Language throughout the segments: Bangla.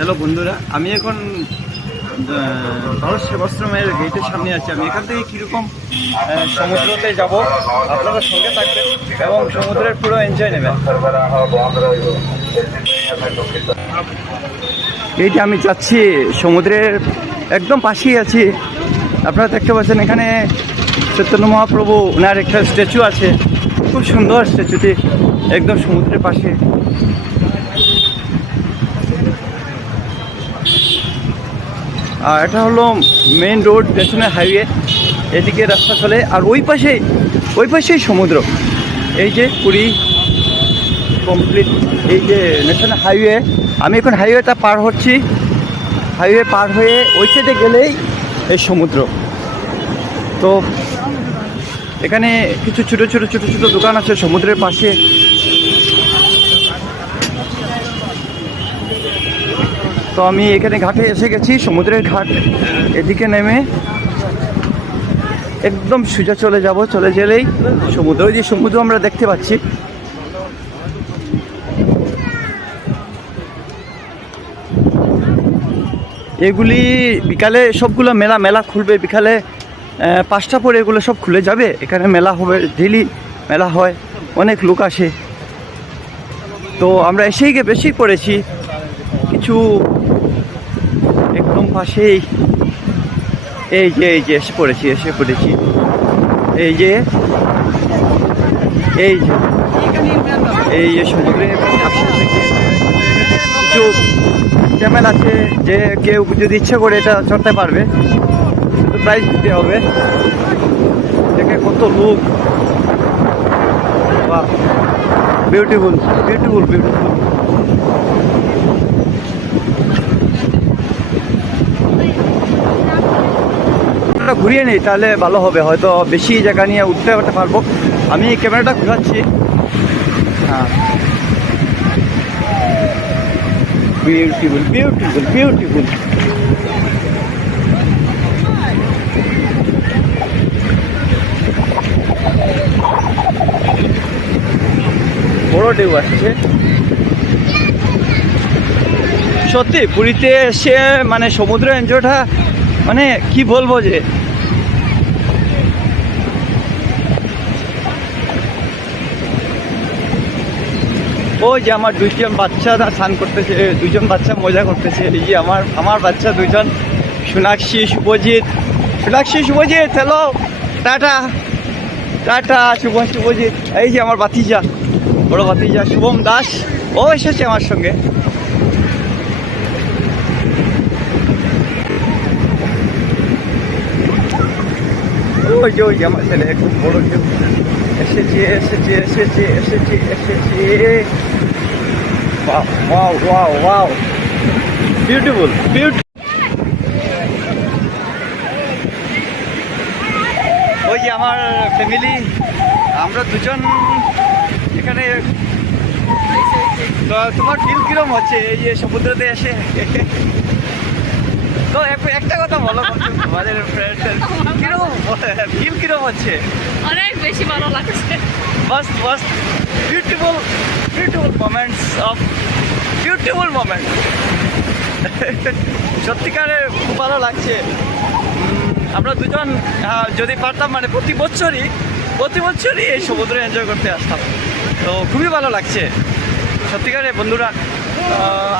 হ্যালো বন্ধুরা, আমি এখন ভারত সেবাশ্রমের গেটের সামনে আছি। আমি এখান থেকে কীরকম সমুদ্রতে যাব আপনারা সঙ্গে থাকবেন এবং সমুদ্রের পুরো এনজয় নেবেন। এই যে আমি যাচ্ছি সমুদ্রের একদম পাশেই আছি। আপনারা দেখতে পাচ্ছেন এখানে চৈতন্য মহাপ্রভু ওনার একটা স্ট্যাচু আছে, খুব সুন্দর স্ট্যাচুটি, একদম সমুদ্রের পাশে। আর এটা হলো মেইন রোড, ন্যাশনাল হাইওয়ে, এদিকে রাস্তা চলে। আর ওই পাশেই সমুদ্র। এই যে পুরী কমপ্লিট, এই যে ন্যাশনাল হাইওয়ে। আমি এখন হাইওয়েটা পার হচ্ছি। হাইওয়ে পার হয়ে ওই সাইডে গেলেই এই সমুদ্র। তো এখানে কিছু ছোটো ছোটো দোকান আছে সমুদ্রের পাশে। তো আমি এখানে ঘাটে এসে গেছি, সমুদ্রের ঘাট। এদিকে নেমে একদম সোজা চলে যাব, চলে গেলেই সমুদ্র। ওই যে সমুদ্র আমরা দেখতে পাচ্ছি। এগুলি বিকালে সবগুলো মেলা খুলবে। বিকালে 5টা পরে এগুলো সব খুলে যাবে। এখানে মেলা হবে, ডেলি মেলা হয়, অনেক লোক আসে। তো আমরা বেশি পড়েছি কিছু একদম পাশেই। এই যে এসে পড়েছি। এই যে সমুদ্রের পাশে থেকে কিছু ক্যামেল আছে, যে কেউ যদি ইচ্ছে করে এটা চড়তে পারবে, শুধু প্রাইস দিতে হবে। দেখে কত লোক, বিউটিফুল। ঘুরিয়ে নিই তাহলে ভালো হবে, হয়তো বেশি জায়গা নিয়ে উঠতে পারবো। আমি ক্যামেরাটা ঘোরাচ্ছি। হ্যাঁ, বিউটিফুল। বড় ঢেউ আসছে সত্যি। পুরীতে এসে মানে সমুদ্র এনজয়টা মানে কি বলবো, যে ওই যে আমার 2জন বাচ্চা স্নান করতেছে, 2জন বাচ্চা মজা করতেছে। এই যে আমার বাচ্চা 2জন, সোনাক্ষী শুভজিৎ। Hello, tata Subhajit. এই যে আমার বড় ভাতিজা শুভম দাস, ও এসেছে আমার সঙ্গে। ওই যে আমার ছেলে খুব বড় কেউ এসেছে। Wow beautiful. ওই যে আমার ফ্যামিলি, আমরা 2জন এখানে। তো তোমার ফিল কিরম হচ্ছে এই যে সমুদ্রতে এসে? তো একটা কথা বলো, আমাদের ফিল কিরম হচ্ছে? অনেক বেশি ভালো লাগছে। First beautiful moment. সত্যিকারে খুব ভালো লাগছে। আমরা 2জন যদি পারতাম মানে প্রতি বছরই এই সমুদ্রে এনজয় করতে আসতাম। তো খুবই ভালো লাগছে সত্যিকারে। বন্ধুরা,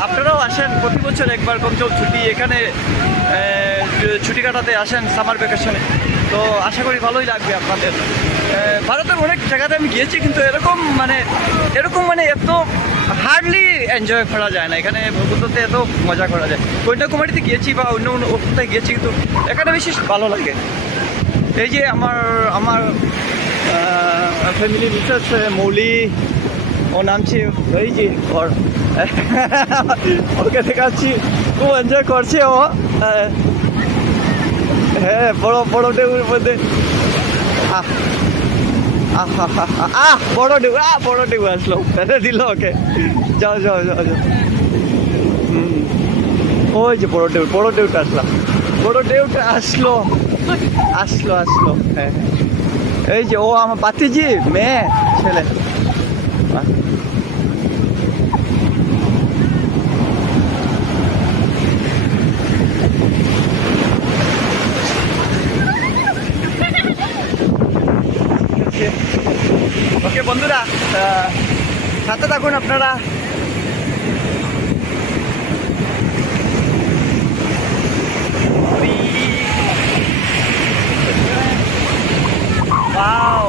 আপনারাও আসেন প্রতি বছর একবার কমসে কম ছুটি, এখানে ছুটি কাটাতে আসেন সামার ভ্যাকেশনে। তো আশা করি ভালোই লাগবে আপনাদের। ভারতের অনেক জায়গাতে আমি গিয়েছি, কিন্তু এরকম মানে এত হার্ডলি এনজয় করা যায় না। এখানে ভূততে এত মজা করা যায়। কন্যাকুমারীতে গিয়েছি বা অন্য কোথায় গিয়েছি, কিন্তু এখানে বেশি ভালো লাগে। এই যে আমার ফ্যামিলি মিসেস মৌলি, ও নামছে, এই যে ঘর, ওকে দেখাচ্ছি, খুব এনজয় করছে ও। হ্যাঁ, বড় ঢেউর মধ্যে বড় ঢেউ আসলো, ফেলে দিল ওকে। যাও। ওই যে বড় ঢেউটা আসলো। হ্যাঁ, এই যে ও আমার বাতিজি মেয়ে ছেলে। থাকুন আপনারা। Wow!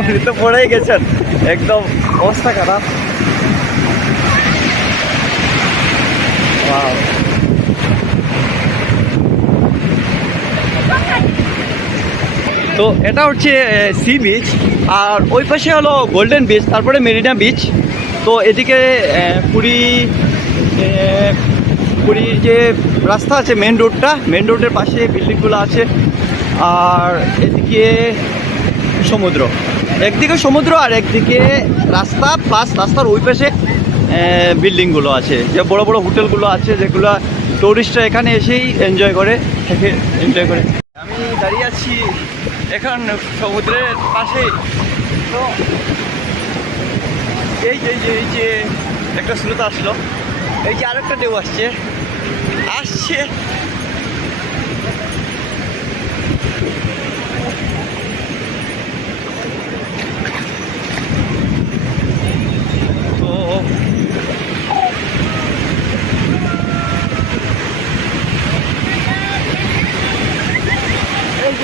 আপনি তো পড়েই গেছেন, একদম অবস্থা খারাপ। Wow! তো এটা হচ্ছে সি বিচ, আর ওই পাশে হলো গোল্ডেন বিচ, তারপরে মেরিনা বিচ। তো এদিকে পুরীর যে রাস্তা আছে, মেন রোডের পাশে বিল্ডিংগুলো আছে, আর এদিকে সমুদ্র। একদিকে সমুদ্র আর একদিকে রাস্তা, প্লাস রাস্তার ওই পাশে বিল্ডিংগুলো আছে, যে বড় বড় হোটেলগুলো আছে, যেগুলো টুরিস্টরা এখানে এসেই এনজয় করে। আমি দাঁড়িয়ে আছি এখন সমুদ্রের পাশে। তো এই যে একটা স্রোত আসলো, এই যে আরেকটা ঢেউ আসছে। তো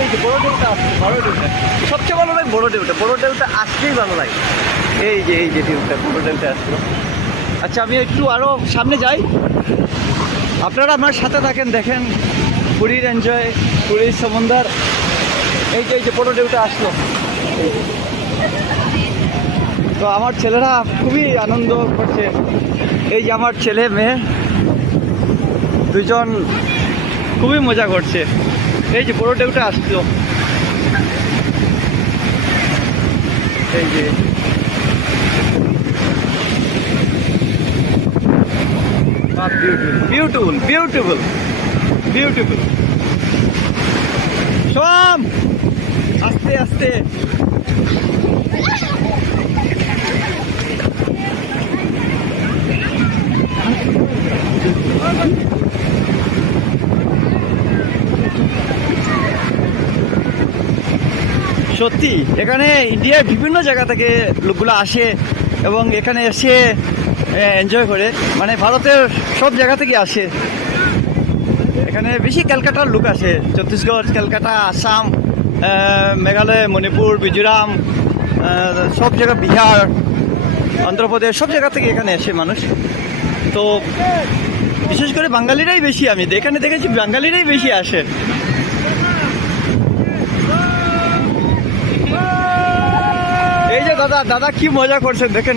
এই যে বড় ঢেউটা আসছে, সবচেয়ে ভালো লাগে বড় ঢেউটা আসতেই ভালো লাগে। এই যে ঢেউটা, বড় ঢেউটা আসলো। আচ্ছা, আমি একটু আরও সামনে যাই, আপনারা আমার সাথে থাকেন, দেখেন পুরীর এনজয়, পুরীর সমুদ্র। এই যে বড় ঢেউটা আসলো। তো আমার ছেলেরা খুবই আনন্দ করছে। এই যে আমার ছেলে মেয়ে দুজন খুবই মজা করছে। এই যে বড় ঢেউটা আসলো, এই যে বিউটিফুল। সোম, আস্তে আস্তে। সত্যি এখানে ইন্ডিয়ার বিভিন্ন জায়গা থেকে লোকগুলো আসে এবং এখানে এসে এনজয় করে। মানে ভারতের সব জায়গা থেকে আসে এখানে। বেশি ক্যালকাটার লোক আসে, ছত্তিশগড়, ক্যালকাটা, আসাম, মেঘালয়, মণিপুর, মিজোরাম, সব জায়গা, বিহার, অন্ধ্রপ্রদেশ, সব জায়গা থেকে এখানে আসে মানুষ। তো বিশেষ করে বাঙালিরাই বেশি, আমি এখানে দেখেছি বাঙালিরাই বেশি আসে। এই যে দাদা কি মজা করছেন দেখেন,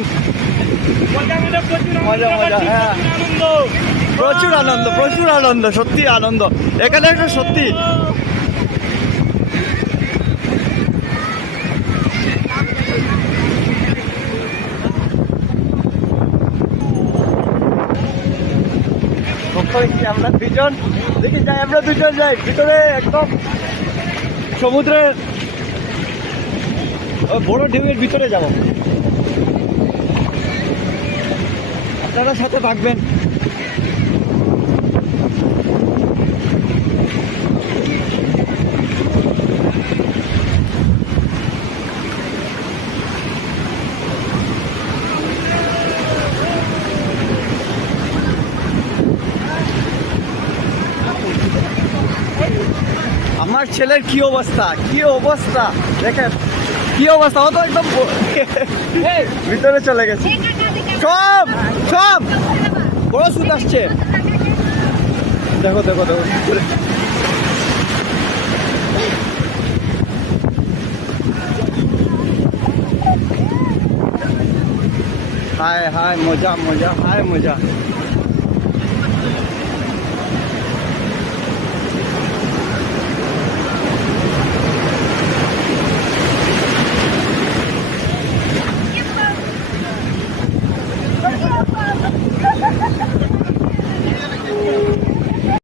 মজা। হ্যাঁ, প্রচুর আনন্দ, সত্যি আনন্দ এখানে একটা, সত্যি। আমরা দুজন যাই ভিতরে, একদম সমুদ্রের বড় ঢেউয়ের ভিতরে যাব। আপনারা সাথে থাকবেন। আমার ছেলের কি অবস্থা দেখেন, কি অবস্থা। ও তো একদম ভিতরে চলে গেছে। সব বড় সুদ আসছে, দেখো। হায় মজা, হায় মজা।